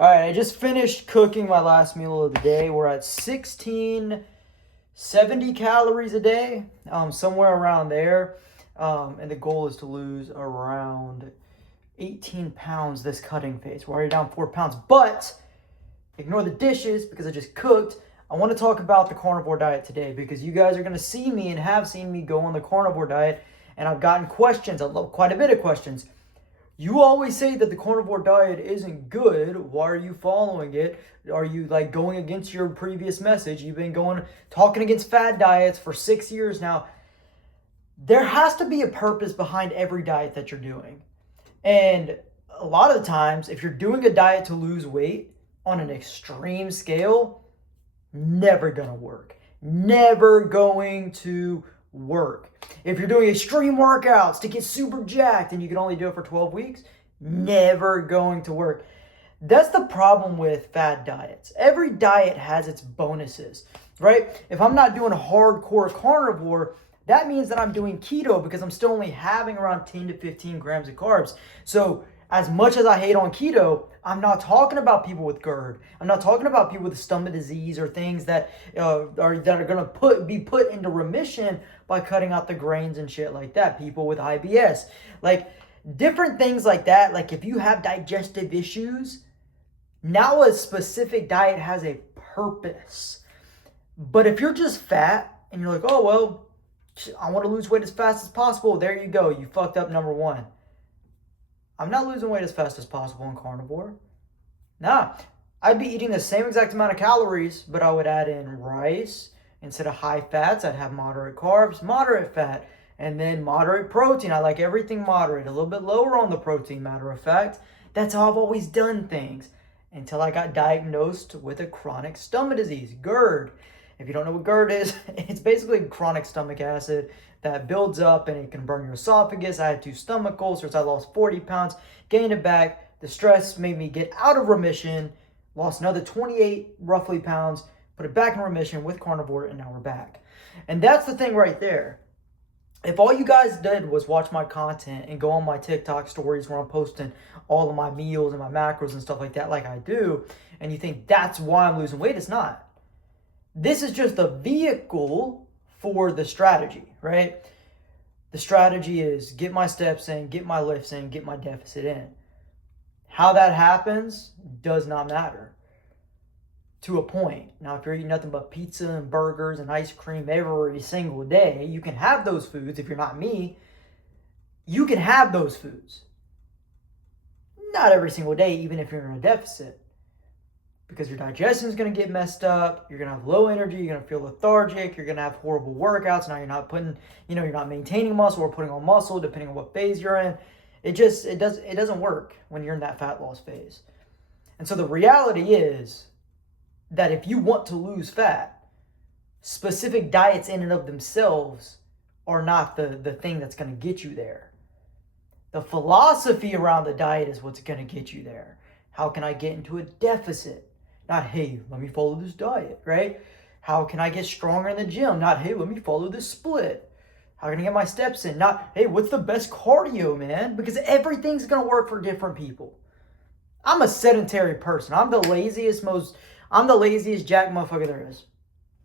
All right, I just finished cooking my last meal of the day. We're at 1670 calories a day, somewhere around there. And the goal is to lose around 18 pounds this cutting phase. We're already down 4 pounds, but ignore the dishes because I just cooked. I want to talk about the carnivore diet today because you guys are going to see me and have seen me go on the carnivore diet, and I've gotten questions. I love quite a bit of questions. You always say that the carnivore diet isn't good. Why are you following it? Are you like going against your previous message? You've been talking against fad diets for 6 years now. There has to be a purpose behind every diet that you're doing. And a lot of the times, if you're doing a diet to lose weight on an extreme scale, never gonna work. Never going to work. If you're doing extreme workouts to get super jacked and you can only do it for 12 weeks, never going to work. That's the problem with fad diets. Every diet has its bonuses, right? If I'm not doing a hardcore carnivore, that means that I'm doing keto because I'm still only having around 10 to 15 grams of carbs. So as much as I hate on keto, I'm not talking about people with GERD. I'm not talking about people with stomach disease or things that are going to be put into remission by cutting out the grains and shit like that. People with IBS, like different things like that. Like if you have digestive issues, now a specific diet has a purpose. But if you're just fat and you're like, oh well, I want to lose weight as fast as possible, there you go. You fucked up number one. I'm not losing weight as fast as possible in carnivore. Nah, I'd be eating the same exact amount of calories, but I would add in rice. Instead of high fats, I'd have moderate carbs, moderate fat, and then moderate protein. I like everything moderate, a little bit lower on the protein, matter of fact. That's how I've always done things until I got diagnosed with a chronic stomach disease, GERD. If you don't know what GERD is, it's basically chronic stomach acid that builds up and it can burn your esophagus. I had 2 stomach ulcers. I lost 40 pounds, gained it back. The stress made me get out of remission, lost another 28 roughly pounds, put it back in remission with carnivore, and now we're back. And that's the thing right there. If all you guys did was watch my content and go on my TikTok stories where I'm posting all of my meals and my macros and stuff like that like I do, and you think that's why I'm losing weight, it's not. This is just a vehicle for the strategy, right? The strategy is get my steps in, get my lifts in, get my deficit in. How that happens does not matter to a point. Now, if you're eating nothing but pizza and burgers and ice cream every single day, you can have those foods. If you're not me, you can have those foods. Not every single day, even if you're in a deficit. Because your digestion is going to get messed up, you're going to have low energy, you're going to feel lethargic, you're going to have horrible workouts. Now you're not you're not maintaining muscle or putting on muscle depending on what phase you're in. It doesn't work when you're in that fat loss phase. And so the reality is that if you want to lose fat, specific diets in and of themselves are not the thing that's going to get you there. The philosophy around the diet is what's going to get you there. How can I get into a deficit? Not, hey, let me follow this diet, right? How can I get stronger in the gym? Not, hey, let me follow this split. How can I get my steps in? Not, hey, what's the best cardio, man? Because everything's going to work for different people. I'm a sedentary person. I'm the laziest jack motherfucker there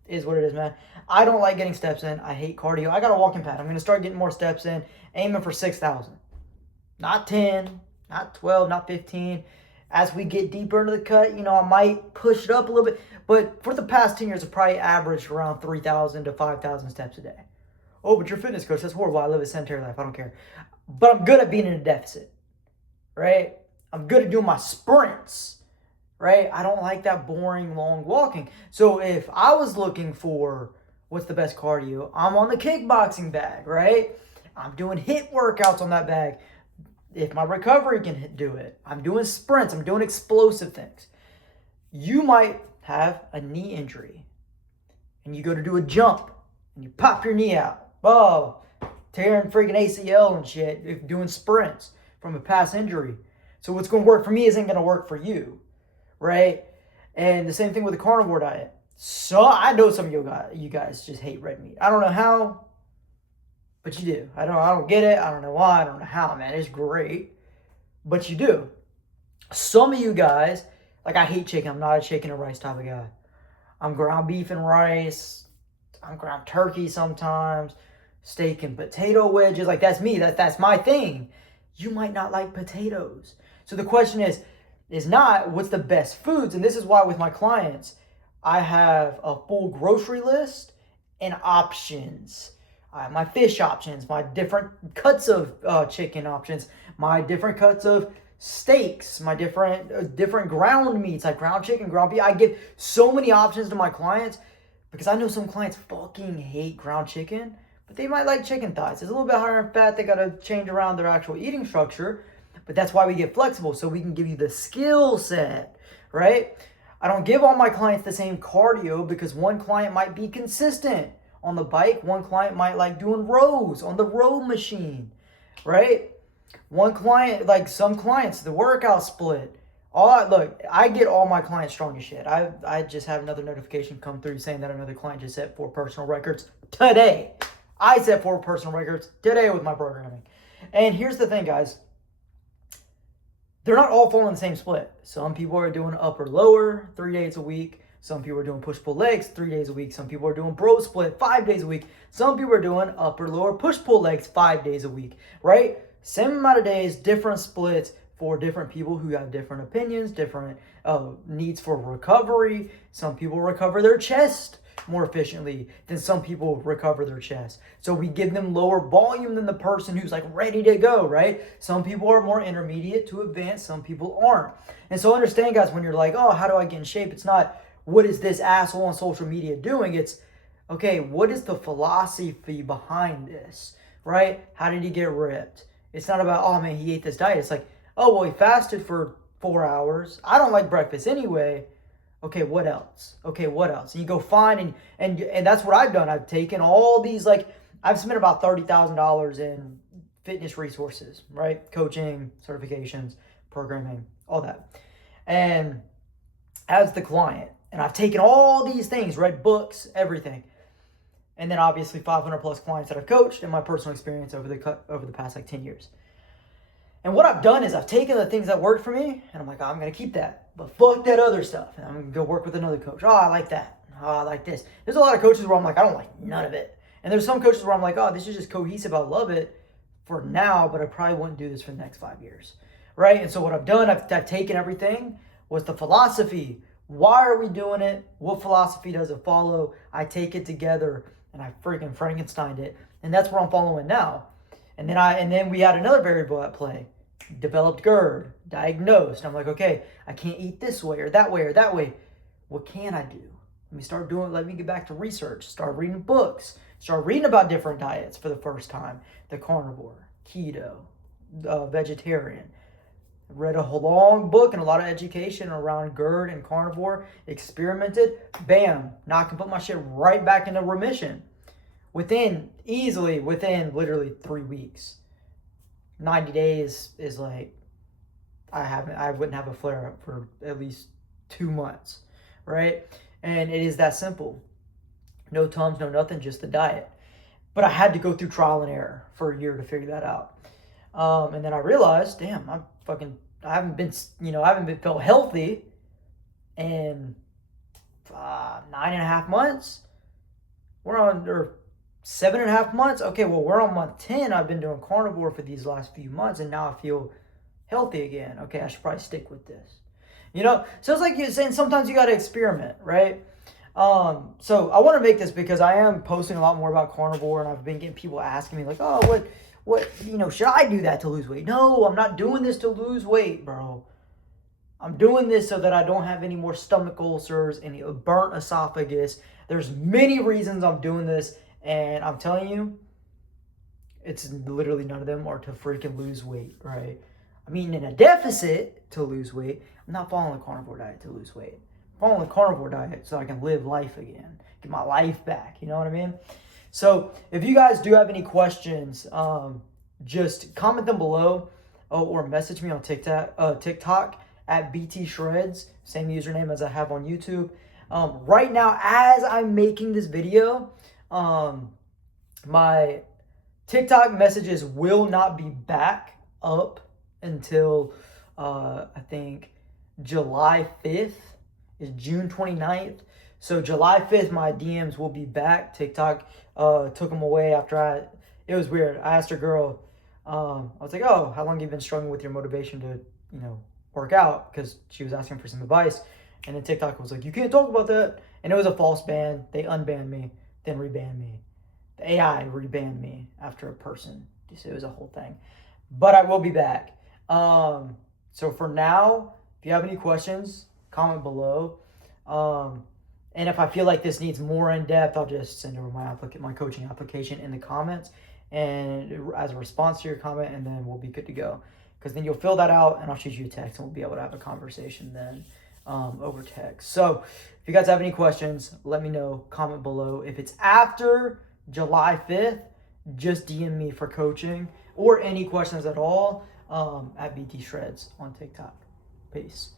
is what it is, man. I don't like getting steps in. I hate cardio. I got a walking pad. I'm going to start getting more steps in, aiming for 6,000. Not 10, not 12, not 15. As we get deeper into the cut, I might push it up a little bit. But for the past 10 years, I've probably averaged around 3,000 to 5,000 steps a day. Oh, but you're a fitness coach. That's horrible. I live a sedentary life. I don't care. But I'm good at being in a deficit, right? I'm good at doing my sprints, right? I don't like that boring, long walking. So if I was looking for what's the best cardio, I'm on the kickboxing bag, right? I'm doing HIIT workouts on that bag. If my recovery can do it, I'm doing sprints, I'm doing explosive things. You might have a knee injury and you go to do a jump and you pop your knee out. Oh, tearing freaking ACL and shit if doing sprints from a past injury. So what's going to work for me isn't going to work for you, right? And the same thing with the carnivore diet. So I know some of you guys just hate red meat. I don't know how, but you do. I don't get it. I don't know why. I don't know how, man. It's great, but you do. Some of you guys Like, I hate chicken. I'm not a chicken and rice type of guy. I'm ground beef and rice. I'm ground turkey sometimes. Steak and potato wedges. Like, that's me. That's my thing. You might not like potatoes. So the question is not what's the best foods. And this is why with my clients, I have a full grocery list and options. I have my fish options, my different cuts of chicken options, my different cuts of steaks, my different ground meats, like ground chicken, ground beef. I give so many options to my clients because I know some clients fucking hate ground chicken, but they might like chicken thighs. It's a little bit higher in fat. They got to change around their actual eating structure, but that's why we get flexible, so we can give you the skill set, right? I don't give all my clients the same cardio because one client might be consistent on the bike. One client might like doing rows on the row machine, right? One client, like some clients, the workout split. Look, I get all my clients strong as shit. I just had another notification come through saying that another client just set 4 personal records today. I set 4 personal records today with my programming. And here's the thing, guys. They're not all following the same split. Some people are doing upper lower 3 days a week. Some people are doing push-pull legs 3 days a week. Some people are doing bro split 5 days a week. Some people are doing upper lower push-pull legs 5 days a week, right? Same amount of days, different splits for different people who have different opinions, different needs for recovery. Some people recover their chest more efficiently than some people recover their chest. So we give them lower volume than the person who's like ready to go, right? Some people are more intermediate to advanced, some people aren't. And so understand, guys, when you're like, oh, how do I get in shape? It's not, what is this asshole on social media doing? It's, okay, what is the philosophy behind this, right? How did he get ripped? It's not about, oh man, he ate this diet. It's like, oh, well, he fasted for 4 hours. I don't like breakfast anyway. Okay, what else? Okay, what else? And you go find, and that's what I've done. I've taken all these, like, I've spent about $30,000 in fitness resources, right? Coaching, certifications, programming, all that. And as the client, and I've taken all these things, read books, everything. And then obviously 500 plus clients that I've coached and my personal experience over the past like 10 years. And what I've done is I've taken the things that worked for me and I'm like, oh, I'm going to keep that. But fuck that other stuff. And I'm going to go work with another coach. Oh, I like that. Oh, I like this. There's a lot of coaches where I'm like, I don't like none of it. And there's some coaches where I'm like, oh, this is just cohesive. I love it for now, but I probably wouldn't do this for the next 5 years. Right? And so what I've done, I've taken everything, was the philosophy. Why are we doing it? What philosophy does it follow? I take it together and I freaking Frankensteined it. And that's what I'm following now. And then we had another variable at play. Developed GERD, diagnosed. I'm like, okay, I can't eat this way or that way or that way. What can I do? Let me get back to research, start reading books, start reading about different diets for the first time. The carnivore, keto, vegetarian. Read a long book and a lot of education around GERD and carnivore, experimented, bam, now I can put my shit right back into remission within literally 3 weeks. 90 days is like, I wouldn't have a flare up for at least 2 months, right? And it is that simple. No Tums, no nothing, just the diet. But I had to go through trial and error for a year to figure that out. And then I realized, damn, I haven't been felt healthy in 9.5 months. We're on, or 7.5 months. Okay, well, we're on month 10. I've been doing carnivore for these last few months, and now I feel healthy again. Okay, I should probably stick with this. So it's like you're saying, sometimes you got to experiment, right? So I want to make this because I am posting a lot more about carnivore, and I've been getting people asking me like, oh, what, should I do that to lose weight? No, I'm not doing this to lose weight, bro. I'm doing this so that I don't have any more stomach ulcers, any burnt esophagus. There's many reasons I'm doing this, and I'm telling you, it's literally none of them are to freaking lose weight, right? I'm eating in a deficit to lose weight. I'm not following the carnivore diet to lose weight. I'm following the carnivore diet so I can live life again, get my life back. You know what I mean? So if you guys do have any questions, just comment them below or message me on TikTok at BT Shreds, same username as I have on YouTube. Right now, as I'm making this video, my TikTok messages will not be back up until I think July 5th is June 29th. So July 5th, my DMs will be back. TikTok took them away after it was weird. I asked a girl, I was like, oh, how long have you been struggling with your motivation to, work out? Because she was asking for some advice. And then TikTok was like, you can't talk about that. And it was a false ban. They unbanned me, then rebanned me. The AI rebanned me after a person. So it was a whole thing. But I will be back. So for now, if you have any questions, comment below. And if I feel like this needs more in depth, I'll just send over my coaching application in the comments and as a response to your comment, and then we'll be good to go. Because then you'll fill that out, and I'll shoot you a text, and we'll be able to have a conversation then over text. So if you guys have any questions, let me know. Comment below. If it's after July 5th, just DM me for coaching or any questions at all at BT Shreds on TikTok. Peace.